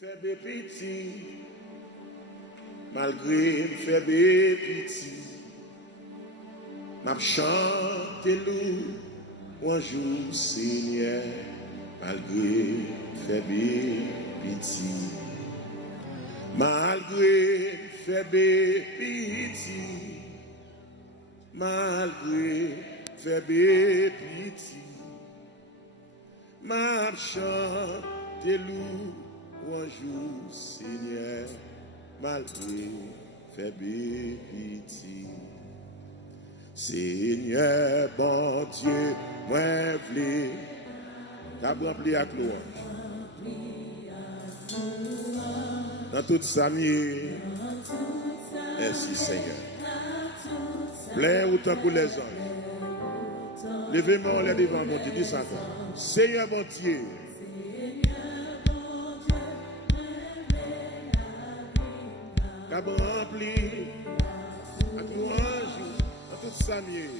faible petit, malgré faible petit, m'a chanté loup un jour Seigneur, malgré faible petit, malgré faible petit, malgré faible petit, m'a chanté loup un jour Seigneur, malgré faible petit. Seigneur, bon Dieu, moi v'lé, t'as rempli à louange. Dans toute sa mienne, merci Seigneur. Plein autant que les anges. Levez-moi les devant mon Dieu, dis ça. Seigneur, bon Dieu. T'as rempli à louange. Toute sa mienne.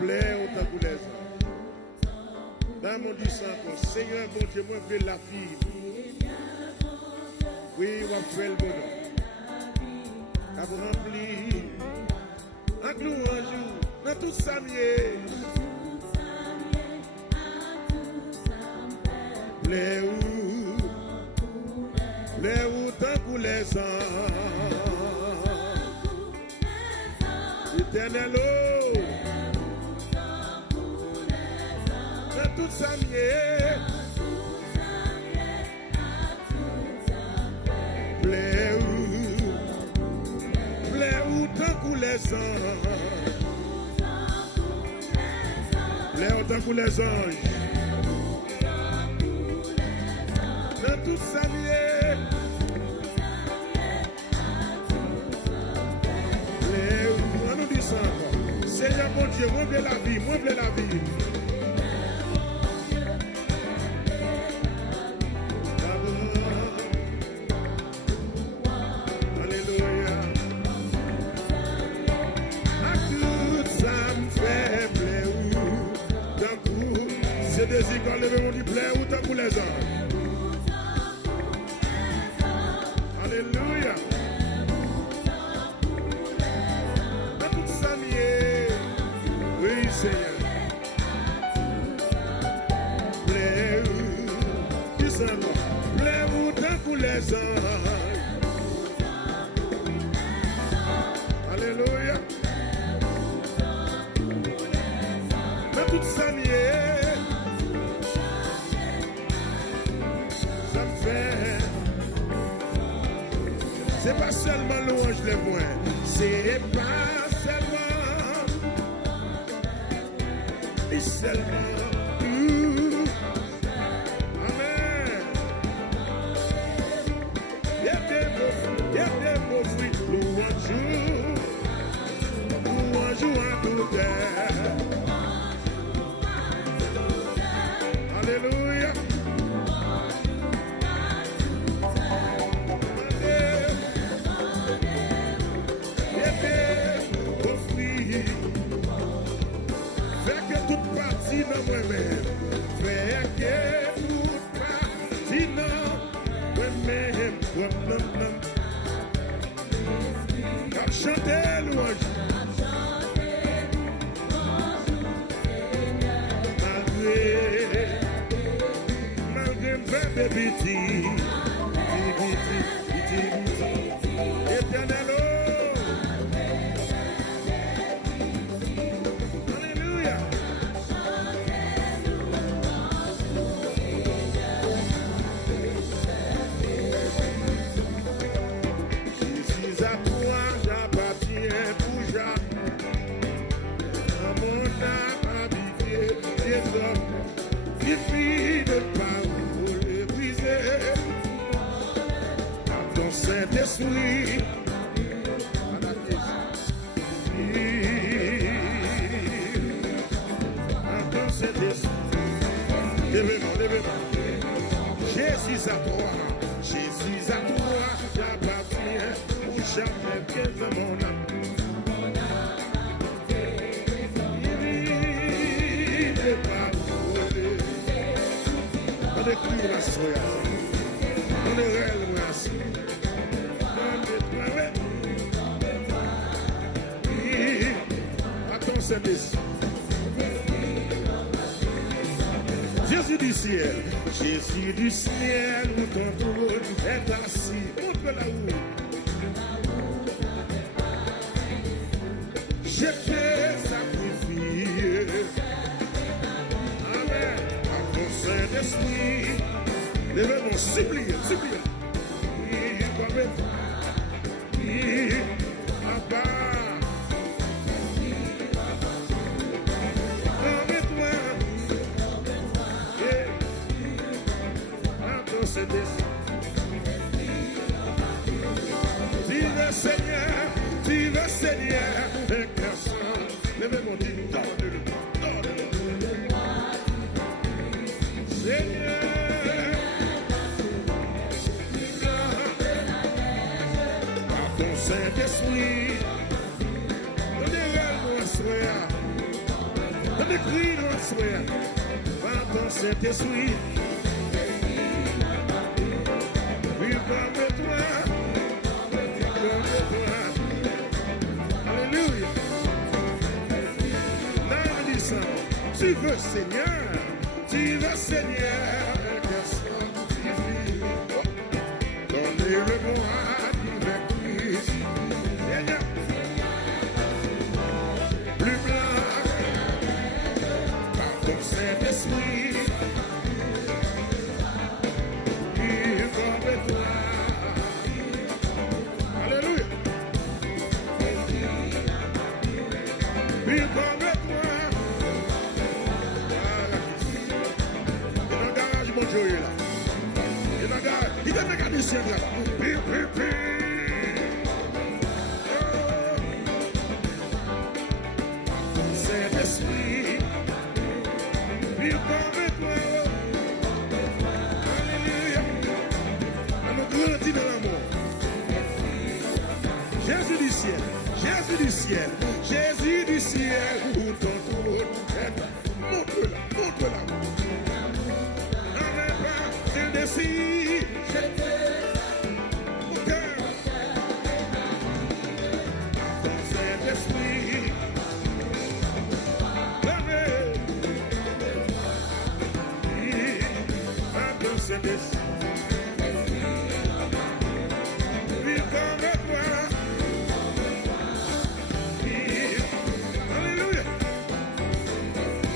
Plaît autant que les anges. Dans mon Dieu Saint, Seigneur, bon Dieu, moi, fais la vie. Oui, on va faire le bonheur. T'as rempli un louange dans toute sa mienne. Plaît autant que les anges. Éternel, dans toute sa mienne, plaît autant que les anges, plaît autant que les anges, dans toute sa mienne. Seigneur mon Dieu, moi veux la vie, moi veux la vie. Alléluia. À tout ça me fait plaisir. D'un coup, c'est désir quand le monde dit plaît ou tant que les hommes. Alléluia. Seigneur, plaît-vous tant que les anges. Alléluia. Dans toute sa mienne, ça me fait. C'est pas seulement louange les moines, c'est pas seulement. Seulement, amen. Il y a des beaux fruits, louange à tout terre. Alléluia. Il y a des beaux fruits. Fait que toute partie dans moi-même, fait que toute partie dans moi-même, comme chanter louange, malgré me faire petit, éternel. Suffit de paroles brisées dans ton Saint-Esprit. Dans ton Saint-Esprit. Levez-moi. Jésus à toi, j'appartiens pour jamais bien de mon âme. décrit la soya. On est réellement assis. Attends, c'est ici. Jésus du ciel, Jésus du ciel, où ton trône est assis. Montre la roue. Je t'ai sacrifié. Amen. À ton Saint-Esprit. Levez-moi, suppliez, suppliez. Oui, comme oui, Papa. Comme toi. À ton Saint-Esprit. Tu veux Seigneur, tu veux Seigneur. Levez-moi, dis-nous, donne-le. Seigneur. Saint-Esprit, donnez-le soir, donnez-le soir, par ton Saint-Esprit, oui, comme toi, alléluia, l'âme dit ça, tu veux Seigneur, donnez-le-moi. Il est mécanicien là. Saint-Esprit, il parle toi. Alléluia. On nous grandit dans l'amour. Jésus du ciel, Jésus du ciel, Jésus du ciel, où ton trône est. Montre-la, montre-la. Si mon cœur, Saint-Esprit, Saint-Esprit, il comme toi, alléluia.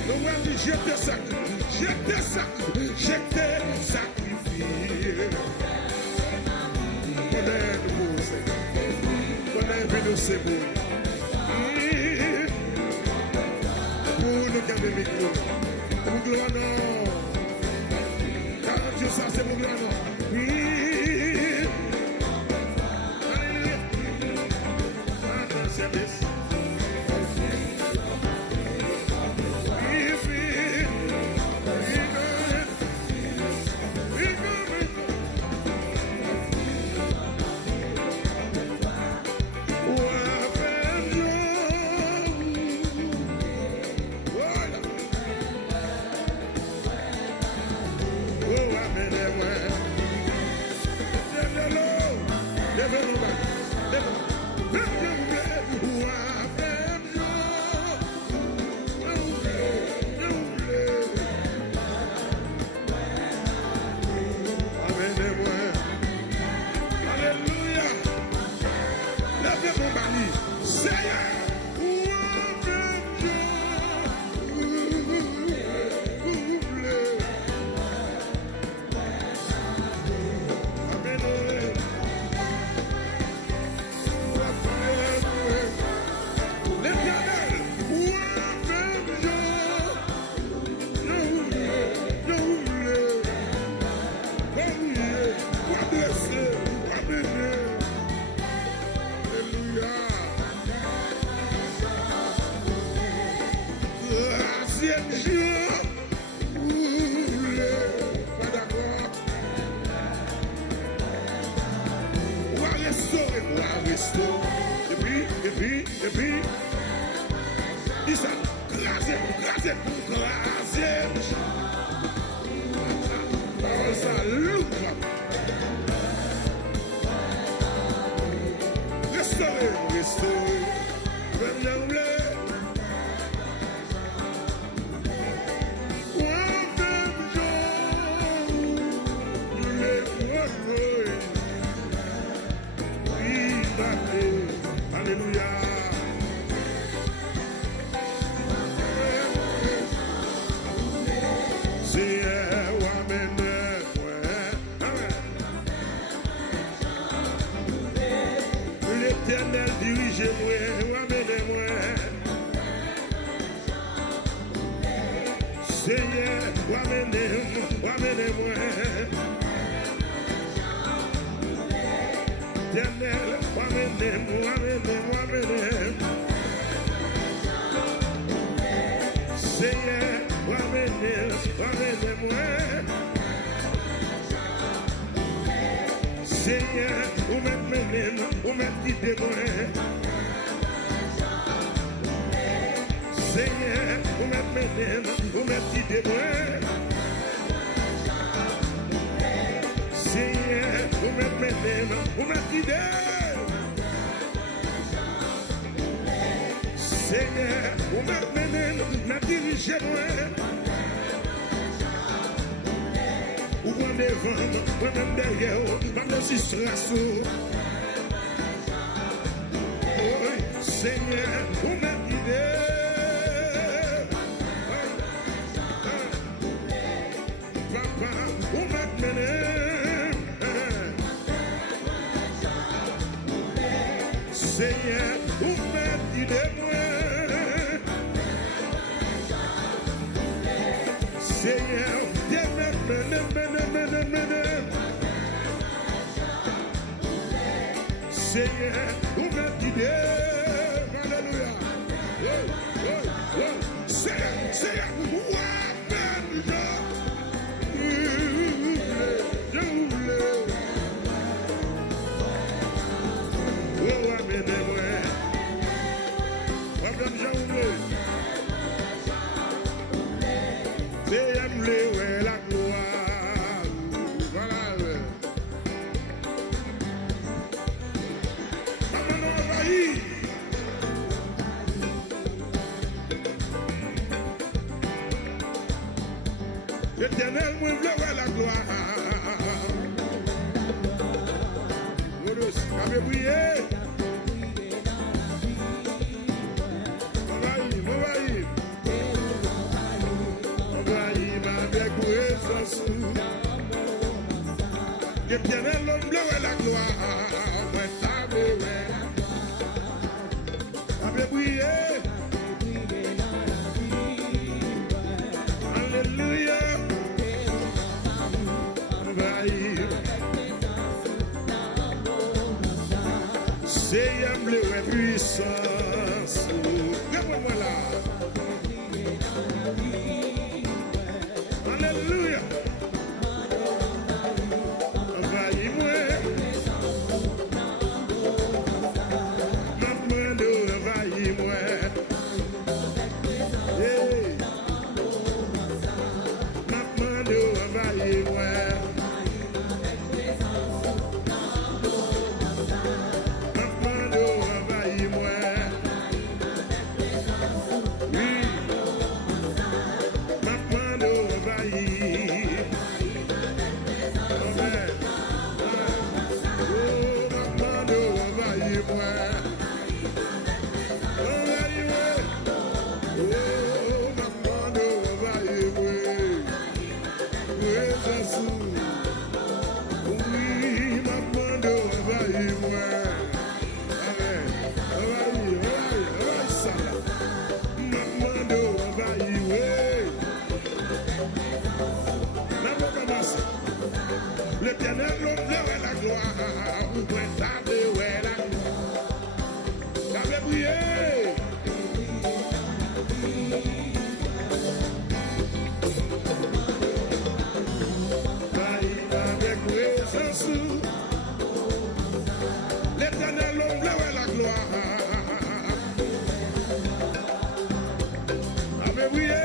Donc je te sacrifie, je te sacrifie. C'est beau. Pour nous garder le micro. Pour gloire non. Car Dieu ça c'est pour gloire non. Oui. Alléluia. Attends, c'est this. Seigneur, ou même menem, ou même guider moi. Seigneur, ou même menem, ou même guider moi. Seigneur, ou même menem, ou même guider. Seigneur, ou même menem, n'a dirigé moi. Ou même devant, ou même derrière, pas de distraction. Oh, Seigneur, ou même guider. Papa, ou même menem. Seigneur, ou même guider moi. Seigneur, Seigneur, vous me guidez. Alléluia. Seigneur, vous la gloire. Voilà. L'éternel me verra la gloire. Avez brillé. L'éternel me verra la gloire. Avez brillé. Alléluia. Seigneur, le puissance. Regarde-moi là. Alléluia. Envahis-moi. Maman, envahis-moi. Maman, envahis-moi. L'éternel l'homme verra la gloire. Vous pouvez taper, ouais, la gloire. T'avais brillé. Avec présence. L'éternel l'homme verra la gloire. T'avais brillé.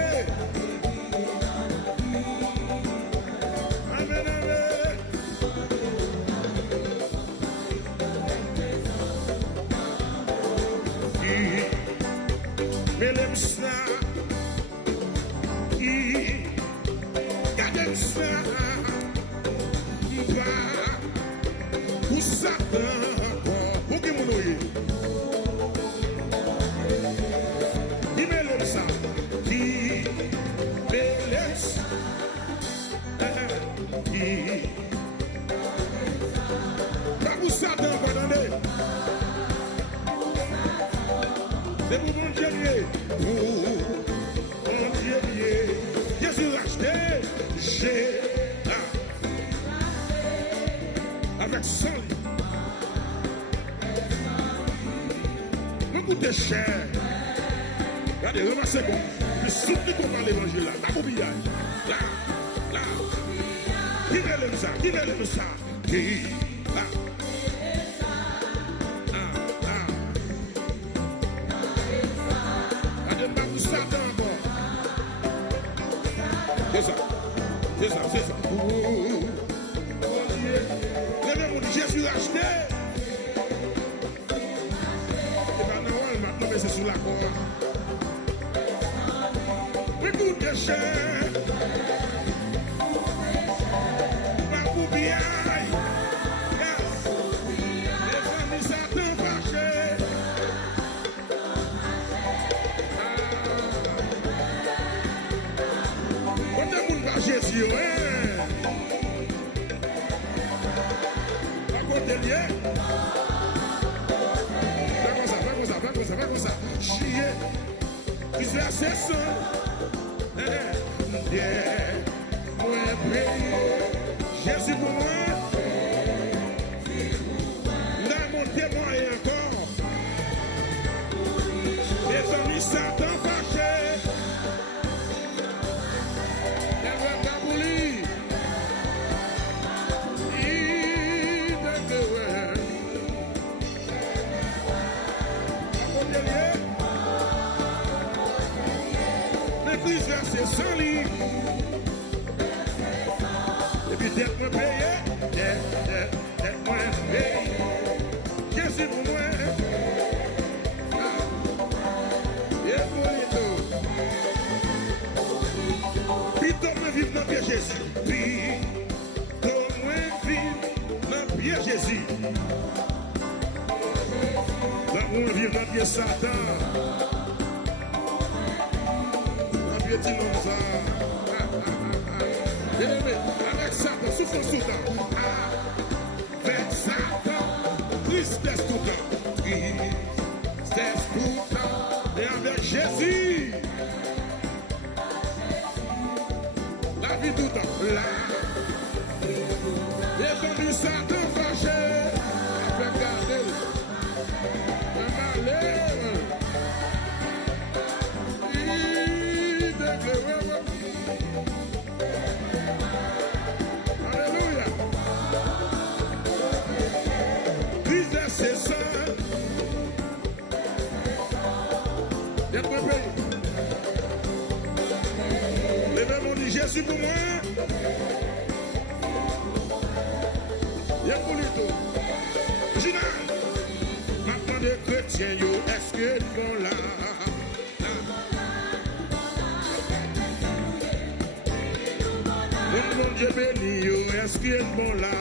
Melemsa, Kademsa, va, pour Satan, pour qui mon oeil. Qui Melemsa, qui Melemsa, qui. Pas pour Satan, pardonnez. C'est pour mon Dieu, pour mon Dieu, Jésus racheté, j'ai avec sang. Vous coûtez cher. Regardez, ramassez bon. Je supplie qu'on parle l'évangile là, la boubillage. Là. Qui est ça? Qui est ça? Qui C'est ça. C'est ça, c'est ça. Levez-moi, Jésus racheté. Et pas normal maintenant, mais c'est sous la croix. Écoute des chers. Pas pour bien. Les familles Satan fâchées. Jésus, ouais. Pas côté lié. Pas comme ça, pas comme ça, pas comme ça, pas comme ça. Chier. Il se fait assez son. Yeah. Moi, prier. Jésus pour moi. Là, mon témoin est encore. Les amis Satan fâchés. C'est sans lit. Et puis d'être moins payé, d'être moins payé. Jésus pour moi. Et pour les deux. Puis t'as moins vivre dans le pied Jésus. Puis t'as moins vivre dans le pied Jésus. T'as moins vivre dans le pied Satan. Bien-aimé, avec Satan, souffrance tout le temps. Avec Satan, tristesse tout le temps. Tristesse tout le temps. Et avec Jésus, la vie tout le temps. Les amis Satan fâchés. Avec garder. Alléluia. Disais c'est ça. D'être payé. Levez-moi dit Jésus pour moi. Il y a pour lui tout. Gina. Maintenant des chrétiens, yo, est-ce qu'ils vont là? Mon Dieu béni, yo, est-ce qu'il est bon là?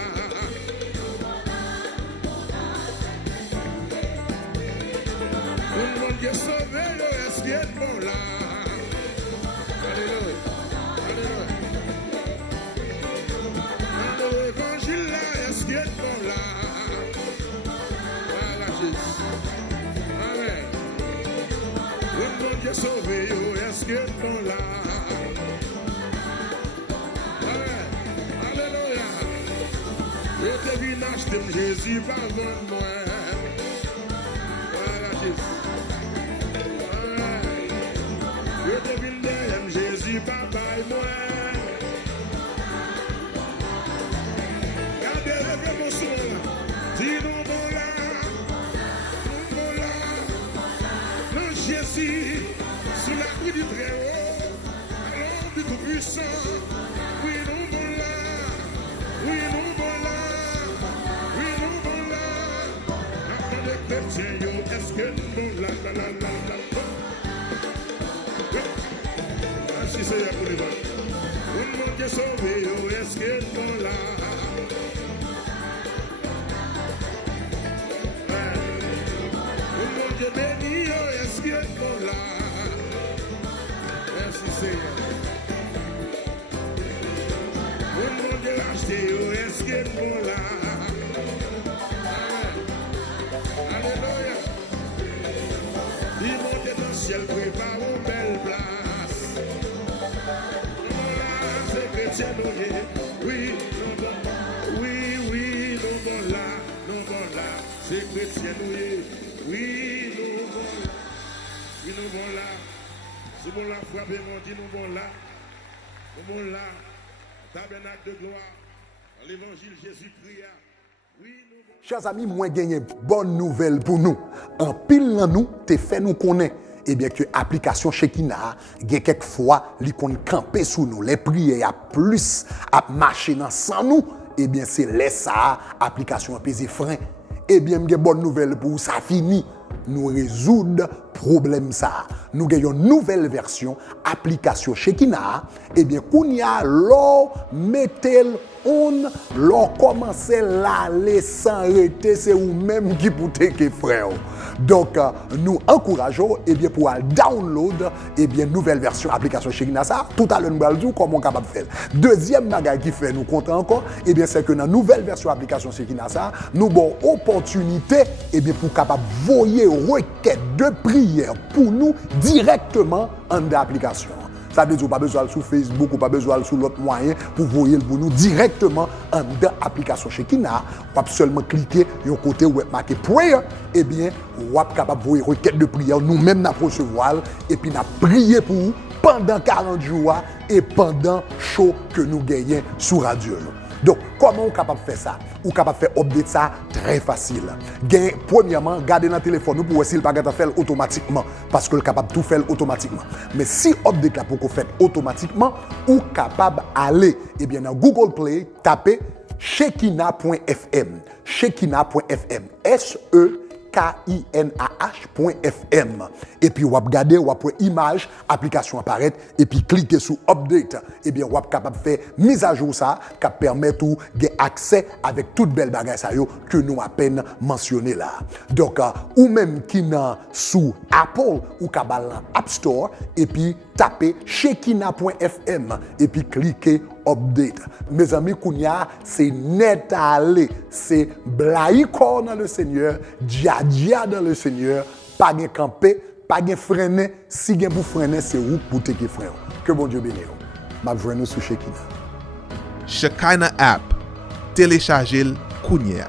Mon Dieu sauvé, yo, est-ce qu'il est bon là? Alléluia, alléluia. Dans l'évangile là, est-ce qu'il est bon là? Voilà Jésus. Amen. Mon Dieu sauvé, yo, est-ce qu'il est bon là? Je te vis acheter Jésus par moi. Voilà Jésus. Je te vis derrière Jésus par moi. Gardez le mon son là. Dis-nous bon là. Nous bon là. Non Jésus. Sous la pluie du Très-Haut. Allons du Tout-Puissant. Oui, nous bon là. Oui, nous bon là. Est-ce que nous la si c'est pour les gens. Tout le monde est sauvé, est-ce que nous là? Tout le monde est béni, est-ce que nous là? Merci Seigneur. Tout le monde est racheté, est-ce que nous là? Alléluia. Il monte dans le ciel, prépare une belle place. Nous là, c'est chrétien, oui, nous bon là, c'est chrétien, oui, nous bon là. C'est bon là, frappez, on dit nous bon là. Nous bon là, tabernacle de gloire, l'évangile Jésus pria. Chers amis, moi gagné bonne nouvelle pour nous. En pile dans nous, te fait nous connaître. Eh bien que l'application Shekinah, quelquefois, li kon camper sous nous. Les prières a plus à marcher dans sans nous. Eh bien c'est laisse ça application peser frein. Eh bien m'gè bonne nouvelle pour ça fini. Nous résoudre problème ça. Nous gagnons une nouvelle version application Shekinah. Eh bien kounya l'on mettel on l'on commence là les sans arrêter c'est ou même qui pour que frère. Donc nous encourageons eh bien pour download eh bien nouvelle version application Shekinah ça tout à l'heure nous allons dire comment capable faire. Deuxième bagage qui fait nous content encore eh bien c'est que dans nouvelle version application Shekinah ça nous bon opportunité eh bien pour capable voyer requête de prière pour nous directement en l'application. Ça veut dire qu'on n'a pas besoin sur Facebook ou pas besoin sur l'autre moyen pour voyer pour nous directement en dans l'application Shekinah. On peut seulement cliquer sur le côté où est marqué prayer. Eh bien, on est capable de voyer requête de prière. Nous-mêmes, nous recevoir et puis nous prier pour vous pendant 40 jours et pendant show que nous gagnons sur radio. Donc, comment on est capable de faire ça? On est capable de faire update ça très facile. Premièrement, gardez dans le téléphone pour essayer de ne pas faire automatiquement parce que le capable de tout faire automatiquement. Mais si update là pour qu'on fasse automatiquement, ou capable d'aller dans Google Play, taper shekinah.fm. Shekinah.fm. SEKINAH.fm. Et puis, vous regardez, vous avez image, application apparaît, et puis cliquez sur Update. Et bien, vous êtes capable de faire mise à jour ça, qui permet de gagner accès avec toute belle bagage que nous à peine mentionné là. Donc, ou même qui n'a sous Apple ou capable App Store, et puis tapez shekinah.fm, et puis cliquez Update. Mes amis, Kounia, c'est net à aller. C'est blaïkor dans le Seigneur, dia dans le Seigneur, pas de camper, pas de freiner. Si vous pour freiner, c'est où pour te freiner. Que bon Dieu bénisse. Je vais vous sur Shekinah. Shekinah app. Téléchargez-le Kounia.